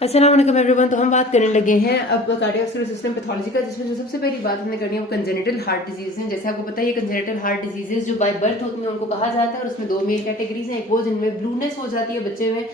अस्सलाम वालेकुम एवरीवन। तो हम बात करने लगे हैं अब कार्डियोवैस्कुलर सिस्टम पैथोलॉजी का, जिसमें जो सबसे पहली बात हमने करनी है वो कंजेनिटल हार्ट डिजीज है। जैसे आपको पता है ये कंजेनिटल हार्ट डिजीजेस जो बाय बर्थ होती हैं उनको कहा जाता है, और उसमें दो मेन कैटेगरीज हैं। एक वो जिनमें ब्लूनेस हो जाती है बच्चे में,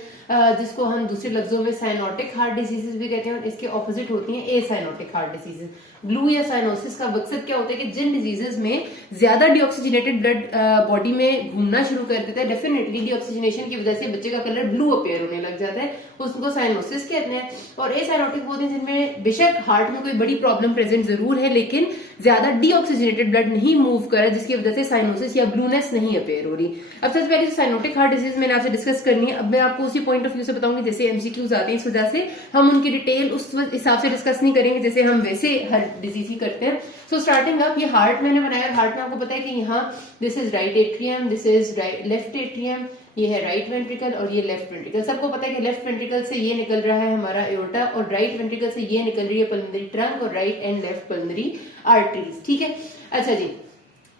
जिसको हम दूसरे लफ्जों में साइनोटिक हार्ट डिजीजेस भी कहते हैं, और इसके ऑपोजिट होती हैं ए साइनोटिक हार्ट डिजीजेस। ब्लू या साइनोसिस का मकसद क्या होता है कि जिन डिजीजेस में ज्यादा डीऑक्सीजनेटेड ब्लड बॉडी में घूमना शुरू कर देता है, डेफिनेटली डीऑक्सीजनेशन की वजह से बच्चे का कलर ब्लू अपेयर होने लग जाता है, उसको साइनोसिस कहते हैं। और ए साइनोटिक होते हैं जिनमें बेशक हार्ट में कोई बड़ी प्रॉब्लम प्रेजेंट जरूर है, लेकिन ज्यादा डीऑक्सीजनेटेड ब्लड नहीं मूव कर रहा है, जिसकी वजह से साइनोसिस या ब्लूनेस नहीं अपेयर हो रही। अब सबसे पहले साइनोटिक हार्ट डिजीज मैंने आपसे डिस्कस करनी है। अब मैं आपको उसी पॉइंट ऑफ व्यू से बताऊंगी जैसे एमसीक्यूज आते हैं, इस वजह से हम उनकी डिटेल उस हिसाब से डिस्कस नहीं करेंगे जैसे हम वैसे हर डिजीज ही करते हैं। सो स्टार्टिंग अप, ये हार्ट मैंने बनाया। हार्ट में आपको पता है कि यहाँ this is right atrium, this is left atrium, ये है राइट वेंट्रिकल और ये लेफ्ट वेंट्रिकल। सबको पता है कि लेफ्ट वेंट्रिकल से ये निकल रहा है हमारा एओर्टा, और राइट वेंट्रिकल से ये निकल रही है पल्मोनरी ट्रंक और right and left pulmonary arteries. ठीक है, अच्छा जी।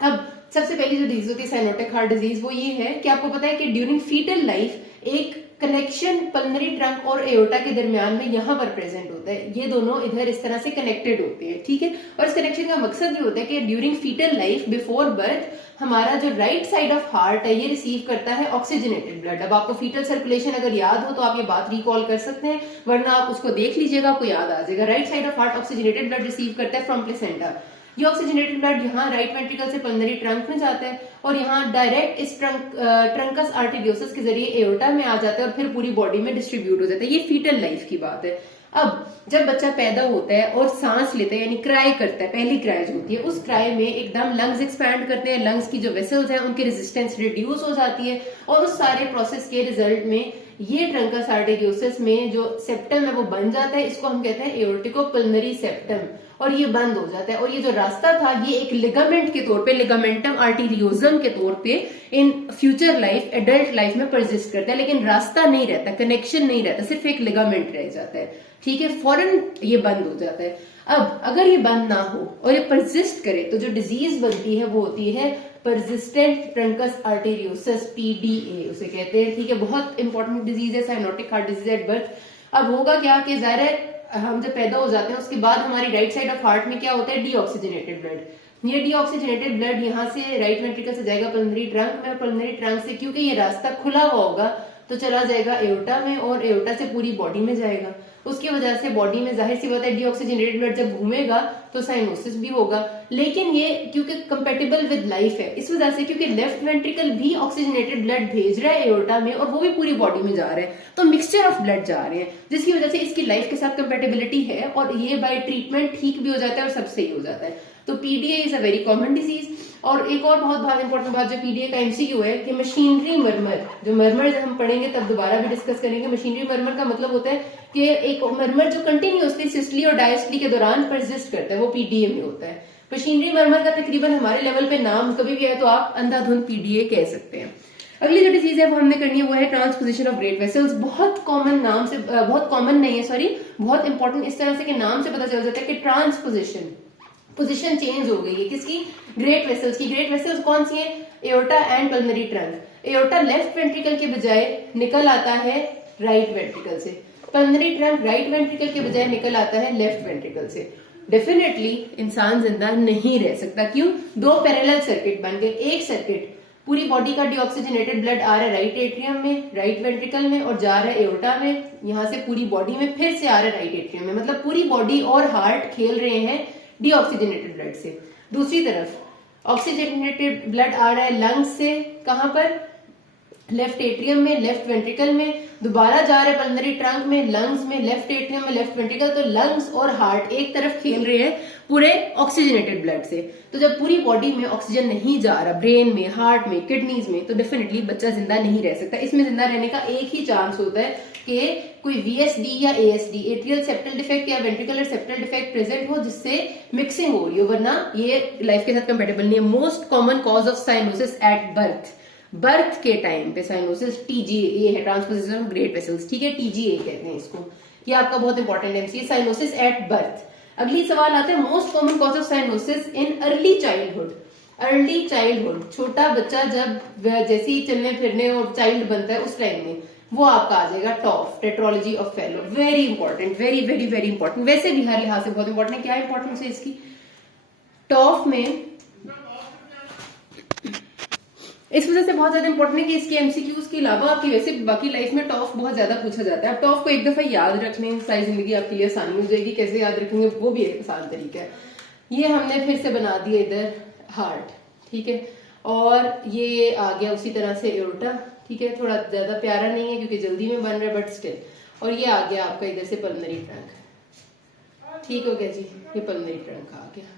अब सबसे पहली जो डिजीज होती है साइनोटिक हार्ट डिजीज, वो ये है कि आपको पता है कि ड्यूरिंग फीटल लाइफ एक कनेक्शन पल्मोनरी ट्रंक और एओर्टा के दरमियान में यहां पर प्रेजेंट होता है। ये दोनों इधर इस तरह से कनेक्टेड होते हैं, ठीक है। और इस कनेक्शन का मकसद ये होता है कि during foetal life before birth हमारा जो राइट साइड ऑफ हार्ट है ये रिसीव करता है ऑक्सीजनेटेड ब्लड। अब आपको फीटल सर्कुलेशन अगर याद हो तो आप ये बात रिकॉल कर सकते हैं, वरना आप उसको देख लीजिएगा, आपको याद आ जाएगा। Right side of heart oxygenated blood receive करता है फ्रॉम प्लेसेंटा। ये ऑक्सीजनेटेड ब्लड यहाँ राइट वेंट्रिकल से पल्मोनरी ट्रंक में जाता है, और यहाँ डायरेक्ट इस ट्रंकस आर्टेरियोसस के जरिए एओर्टा में आ जाता है और फिर पूरी बॉडी में डिस्ट्रीब्यूट हो जाता है। ये फीटल लाइफ की बात है। अब जब बच्चा पैदा होता है और सांस लेता है यानी क्राई करता है, पहली क्राई जो होती है, उस क्राई में एकदम लंग्स एक्सपैंड करते हैं, लंग्स की जो वेसल्स हैं उनकी रेजिस्टेंस रिड्यूस हो जाती है, और उस सारे प्रोसेस के रिजल्ट में ये ट्रंकस आर्टेरियोसस में जो सेप्टम है वो बन जाता है। इसको हम कहते हैं एओर्टिको पल्मोनरी सेप्टम, और ये बंद हो जाता है। और ये जो रास्ता था ये एक लिगामेंट के तौर पे, लिगामेंटम आर्टेरियोजम के तौर पे in future life, adult life में परसिस्ट करता है, लेकिन रास्ता नहीं रहता, कनेक्शन नहीं रहता, सिर्फ एक लिगामेंट रह जाता है। ठीक है, फौरन ये बंद हो जाता है। अब अगर ये बंद ना हो और ये परसिस्ट करे तो जो डिजीज बनती है वो होती है परसिस्टेंट ट्रंकस आर्टेरियोसस, पीडीए उसे कहते हैं। ठीक है, बहुत इंपॉर्टेंट डिजीज है cyanotic heart disease at birth. अब होगा क्या कि जाहिर है हम जब पैदा हो जाते हैं उसके बाद हमारी राइट साइड ऑफ हार्ट में क्या होता है, डीऑक्सीजनेटेड ब्लड। ये डीऑक्सीजनेटेड ब्लड यहाँ से राइट वेंट्रिकल से जाएगा पल्मोनरी ट्रंक में, और पल्मोनरी ट्रंक से क्योंकि ये रास्ता खुला हुआ होगा तो चला जाएगा एओर्टा में, और एओर्टा से पूरी बॉडी में जाएगा। उसकी वजह से बॉडी में जाहिर सी बात है डीऑक्सीजनेटेड ब्लड जब घूमेगा तो साइनोसिस भी होगा। लेकिन ये क्योंकि कंपेटेबल विद लाइफ है, इस वजह से क्योंकि लेफ्ट वेंट्रिकल भी ऑक्सीजनेटेड ब्लड भेज रहा है एओर्टा में और वो भी पूरी बॉडी में जा रहा है, तो मिक्सचर ऑफ ब्लड जा रहे हैं, जिसकी वजह से इसकी लाइफ के साथ कंपेटेबिलिटी है, और ये बाय ट्रीटमेंट ठीक भी हो जाता है और सब सही हो जाता है। तो PDA is a very common disease. और एक और बहुत इंपॉर्टेंट बात जो पीडीए का एमसीक्यू है कि मशीनरी मरमर, जो मरमर जब हम पढ़ेंगे तब दोबारा भी डिस्कस करेंगे। मशीनरी मरमर का मतलब होता है कि एक मरमर जो कंटिन्यूअसली सिस्टली और डायस्टली के दौरान परसिस्ट करता है, वो पीडीए में होता है। मशीनरी मरमर का तकरीबन हमारे लेवल पे नाम कभी भी है तो आप अंधाधुंध पीडीए कह सकते हैं। अगली जो डिजीज है वो हमने करनी है वो है ट्रांसपोजिशन ऑफ ग्रेट वेसल्स। बहुत कॉमन नाम से, बहुत कॉमन नहीं है सॉरी, बहुत इंपॉर्टेंट इस तरह से कि नाम से पता चल जाता है कि ट्रांसपोजिशन, पोजीशन चेंज हो गई है किसकी, ग्रेट वेसल्स की। ग्रेट वेसल्स कौन सी है, aorta and pulmonary trunk. Aorta left ventricle के बजाय निकल आता है राइट वेंट्रिकल से, पल्मोनरी ट्रंक राइट वेंट्रिकल के बजाय निकल आता है लेफ्ट वेंट्रिकल से। डेफिनेटली इंसान जिंदा नहीं रह सकता, क्यों, दो पैरेलल सर्किट बन गए। एक सर्किट पूरी बॉडी का डीऑक्सीजनेटेड ब्लड आ रहा है राइट एट्रियम में, राइट वेंट्रिकल में, और जा रहा है एओर्टा में, यहाँ से पूरी बॉडी में फिर से आ रहा है राइट एट्रियम में। मतलब पूरी बॉडी और हार्ट खेल रहे हैं डीऑक्सीजनेटेड ब्लड से। दूसरी तरफ ऑक्सीजनेटेड ब्लड आ रहा है लंग्स से, कहां पर, लेफ्ट एट्रियम में, लेफ्ट वेंट्रिकल में, दोबारा जा रहे पल्मोनरी ट्रंक में, लंग्स में, लेफ्ट एट्रियम में, लेफ्ट वेंट्रिकल। तो लंग्स और हार्ट एक तरफ खेल रहे हैं पूरे ऑक्सीजनेटेड ब्लड से। तो जब पूरी बॉडी में ऑक्सीजन नहीं जा रहा, ब्रेन में, हार्ट में, किडनीज में, तो डेफिनेटली बच्चा जिंदा नहीं रह सकता। इसमें जिंदा रहने का एक ही चांस होता है कि कोई वीएसडी या एएसडी, एट्रियल सेप्टल डिफेक्ट या वेंट्रिकुलर सेप्टल डिफेक्ट प्रेजेंट हो जिससे मिक्सिंग हो रही हो, वरना ये लाइफ के साथ कंपेटेबल नहीं है। Most common cause of cyanosis at birth, birth के टाइम पे साइनोसिस टीजीए है, ट्रांसपोजिशन ऑफ ग्रेट वेसल्स। ठीक है, टीजीए कहते हैं इसको। ये आपका बहुत important MCQ, cyanosis at birth. अगली सवाल आता है most common cause of cyanosis in early childhood. Early childhood, छोटा बच्चा जब जैसे ही चलने फिरने और चाइल्ड बनता है उस टाइम में वो आपका आ जाएगा TOF, tetralogy of Fallot. Very important, very very very important, वैसे भी हर लिहाज से बहुत इंपॉर्टेंट है। क्या इंपॉर्टेंस है इसकी? टॉफ में इस वजह से बहुत ज्यादा इंपॉर्टेंट है कि इसके एमसीक्यूज के अलावा आपकी वैसे बाकी लाइफ में टॉफ बहुत ज्यादा पूछा जाता है। आप टॉफ को एक दफा याद रख लें, सारी जिंदगी आपके लिए आसानी हो जाएगी। कैसे याद रखेंगे वो भी एक आसान तरीका है। ये हमने फिर से बना दिया इधर हार्ट, ठीक है, और ये आ गया उसी तरह से एओर्टा, ठीक है, थोड़ा ज्यादा प्यारा नहीं है क्योंकि जल्दी में बन रहा है बट स्टिल। और ये आ गया आपका इधर से पल्मोनरी ट्रंक, ठीक हो गया जी, ये पल्मोनरी ट्रंक आ गया।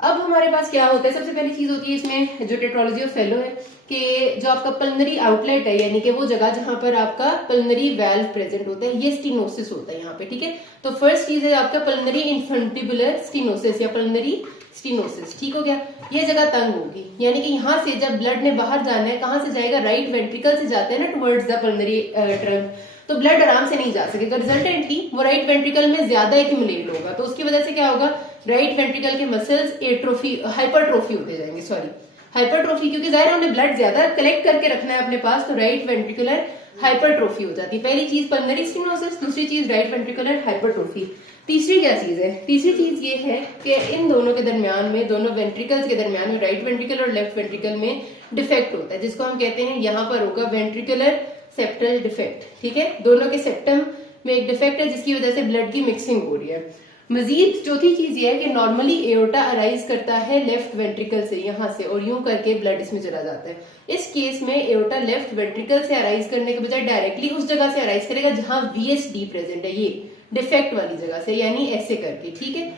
अब हमारे पास क्या होता है, सबसे पहली चीज होती है इसमें जो टेट्रोलॉजी ऑफ फेलो है कि जो आपका पल्मोनरी आउटलेट है, यानी कि वो जगह जहां पर आपका पल्मोनरी वाल्व प्रेजेंट होता है, ये स्टीनोसिस होता है यहाँ पे, ठीक है। तो फर्स्ट चीज है आपका पल्मोनरी इन्फंटिबुलर स्टीनोसिस या पल्मोनरी स्टीनोसिस, ठीक हो गया। ये जगह तंग होगी, यानी कि यहाँ से जब ब्लड ने बाहर जाना है, कहां से जाएगा, राइट वेंट्रिकल से जाते हैं ना टुवर्ड्स द पल्मोनरी ट्रंक, तो ब्लड आराम से नहीं जा सकेगा। रिजल्टेंटली वो राइट वेंट्रिकल में ज्यादा एक्यूमुलेट होगा, तो उसकी वजह से क्या होगा, राइट वेंट्रिकल के मसल्स एट्रोफी, हाइपरट्रोफी होते जाएंगे, सॉरी हाइपरट्रोफी, क्योंकि जाहिर हमने ब्लड ज्यादा कलेक्ट करके रखना है अपने पास, तो राइट वेंट्रिकुलर हाइपरट्रोफी हो जाती है। पहली चीज पल्मोनरी स्टीनोसिस, दूसरी चीज राइट वेंट्रिकुलर हाइपरट्रोफी। तीसरी क्या चीज है, तीसरी चीज ये है कि इन दोनों के दरमियान में, दोनों वेंट्रिकल्स के दरमियान में, राइट वेंट्रिकल और लेफ्ट वेंट्रिकल में डिफेक्ट होता है, जिसको हम कहते हैं यहाँ पर होगा वेंट्रिकुलर सेप्टल डिफेक्ट, ठीक है। दोनों के सेप्टम में एक डिफेक्ट है जिसकी वजह से ब्लड की मिक्सिंग हो रही है। मजीद चौथी चीज ये है कि नॉर्मली एओर्टा अराइज करता है लेफ्ट वेंट्रिकल से, यहाँ से, और यूं करके ब्लड इसमें चला जाता है। इस केस में एओर्टा लेफ्ट वेंट्रिकल से अराइज करने के बजाय डायरेक्टली उस जगह से अराइज करेगा जहां वीएसडी प्रेजेंट है, ये डिफेक्ट वाली जगह से, यानी ऐसे करके, ठीक है।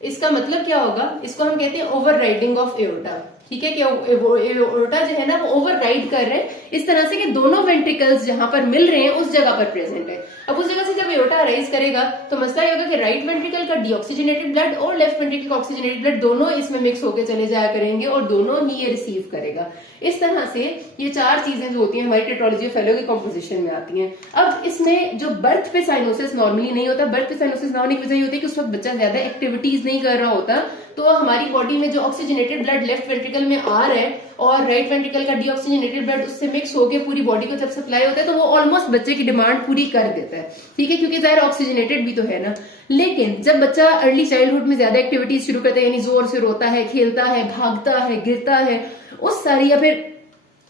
इसका मतलब क्या होगा, इसको हम कहते हैं ओवर राइडिंग ऑफ एओर्टा, ठीक है, कि एओर्टा जो है ना वो ओवर राइड कर रहे हैं इस तरह से कि दोनों वेंट्रिकल्स जहां पर मिल रहे हैं उस जगह पर प्रेजेंट है। अब उस जगह से जब एओर्टा अराइज करेगा तो मसला ये होगा कि राइट वेंट्रिकल का डीऑक्सीजनेटेड ब्लड और लेफ्ट वेंट्रिकल का ऑक्सीजनेटेड ब्लड दोनों इसमें मिक्स होकर चले जाया करेंगे और दोनों ही ये रिसीव करेगा। इस तरह से ये चार चीजें जो होती हैं हमारी टेट्रोलॉजी ऑफ फेलो के कॉम्पोजिशन में आती हैं। अब इसमें जो बर्थ पे साइनोसिस नॉर्मली नहीं होता, बर्थ पे साइनोसिस ना होने की वजह ये होती है कि उस वक्त बच्चा ज्यादा एक्टिविटीज नहीं कर रहा होता, तो हमारी बॉडी में जो ऑक्सीजनेटेड ब्लड लेफ्ट वेंट्रिकल में आ रहा है और राइट वेंट्रिकल का डीऑक्सीजनेटेड ब्लड उससे मिक्स होकर पूरी बॉडी को जब सप्लाई होता है तो वो ऑलमोस्ट बच्चे की डिमांड पूरी कर देता है, ठीक है, क्योंकि जाहिर ऑक्सीजनेटेड भी तो है ना। लेकिन जब बच्चा अर्ली चाइल्डहुड में ज्यादा एक्टिविटीज शुरू करता है, यानी जोर से रोता है, खेलता है, भागता है, गिरता है, उस सारी, या फिर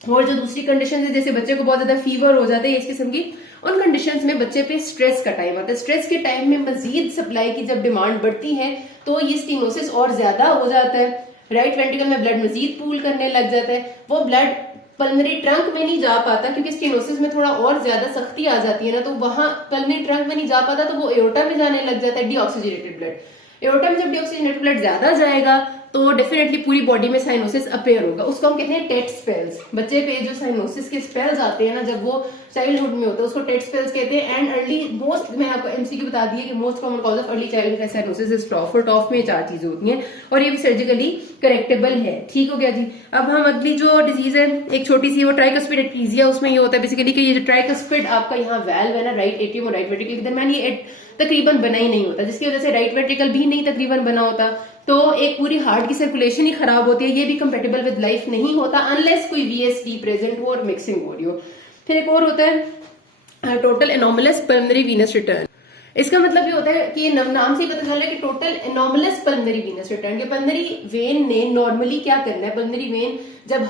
और जो दूसरी कंडीशन है जैसे बच्चे को बहुत ज्यादा फीवर हो जाता है इस किस्म की, उन कंडीशंस में बच्चे पे स्ट्रेस का टाइम आता है। स्ट्रेस के टाइम में मजीद सप्लाई की जब डिमांड बढ़ती है तो ये स्टीनोसिस और ज्यादा हो जाता है, राइट वेंट्रिकल में ब्लड मजीद पूल करने लग जाता है, वो ब्लड पल्मोनरी ट्रंक में नहीं जा पाता क्योंकि स्टीनोसिस में थोड़ा और ज्यादा सख्ती आ जाती है ना, तो वहां पल्मोनरी ट्रंक में नहीं जा पाता तो वो एओर्टा में जाने लग जाता है डीऑक्सीजनेटेड ब्लड। एओर्टा में जब डीऑक्सीजनेटेड ब्लड ज्यादा जाएगा तो डेफिनेटली पूरी बॉडी में साइनोसिस अपेयर होगा, उसको हम कहते हैं टेट स्पेल्स। बच्चे पे जो साइनोसिस के स्पेल्स आते हैं ना जब वो चाइल्डहुड में होता है उसको टेट स्पेल्स कहते हैं। एंड अर्ली मोस्ट, मैं आपको एमसीक्यू बता दी है कि most common cause of early childhood cyanosis is TOF, और टॉफ में चार चीजें होती हैं और ये भी सर्जिकली करेक्टेबल है, ठीक हो गया जी। अब हम अगली जो डिजीज है एक छोटी सी, वो ट्राइकस्पिड एटरीजिया, उसमें ये होता है बेसिकली कि ये जो ट्राइकस्पिड आपका यहाँ वैल्व है ना राइट एट्रियम और राइट वेंट्रिकल के दरमियान, ये तकरीबन बना ही नहीं होता, जिसकी वजह से राइट वेंट्रिकल भी नहीं तकरीबन बना होता, तो एक पूरी हार्ट की सर्कुलेशन ही खराब होती है। ये भी कंपेटेबल विद लाइफ नहीं होता अनलेस कोई वीएसडी प्रेजेंट हो और मिक्सिंग हो रही हो। फिर एक और होता है total anomalous pulmonary venous return. इसका मतलब ये होता है कि नाम से ही पता चल रहा है कि total anomalous pulmonary venous return, के पल्मोनरी वेन ने नॉर्मली क्या करना है, पल्मोनरी वेन जब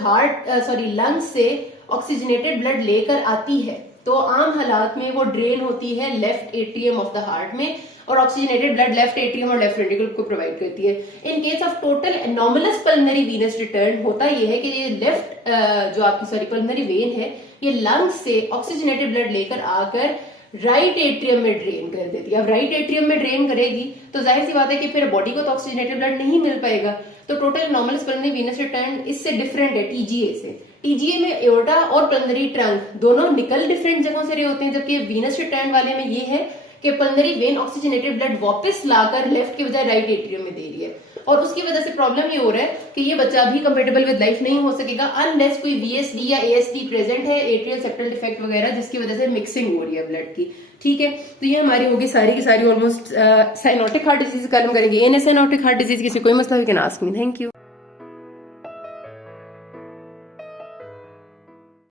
लंग्स से ऑक्सीजनेटेड ब्लड लेकर आती है तो आम हालात में वो ड्रेन होती है left atrium of the heart में और ऑक्सीजनेटेड ब्लड लेफ्ट एट्रियम और लेफ्ट वेंट्रिकल को प्रोवाइड करती है। In case of total anomalous pulmonary venous return होता यह है कि ये लेफ्ट जो आपकी पल्मोनरी वेन है ये लंग्स से ऑक्सीजनेटेड ब्लड लेकर आकर राइट एट्रियम में ड्रेन कर देती है। अब राइट एट्रियम में ड्रेन करेगी तो जाहिर सी बात है कि फिर बॉडी को तो ऑक्सीजनेटेड ब्लड नहीं मिल पाएगा, तो total anomalous pulmonary venous return इससे डिफरेंट है टीजीए से। टीजीए में एओर्टा और पल्मोनरी ट्रंक दोनों निकल डिफरेंट जगहों से रहे होते हैं, जबकि वीनस रिटर्न वाले में ये है कि पल्मोनरी वेन ऑक्सीजनेटेड ब्लड वापस लाकर लेफ्ट के बजाय राइट एट्रियम में दे रही है, और उसकी वजह से प्रॉब्लम ये हो रहा है कि ये बच्चा भी कंपेटेबल विद लाइफ नहीं हो सकेगा अनलेस कोई वीएसडी या एएसडी प्रेजेंट है, एट्रियल सेप्टल डिफेक्ट वगैरह, जिसकी वजह से मिक्सिंग हो रही है ब्लड की, ठीक है। तो ये हमारी होगी सारी की सारी ऑलमोस्ट साइनोटिक हार्ट डिजीज। कल हम करेंगे एनएस साइनोटिक हार्ट डिजीज। किसी कोई मसला भी can ask me. Thank you.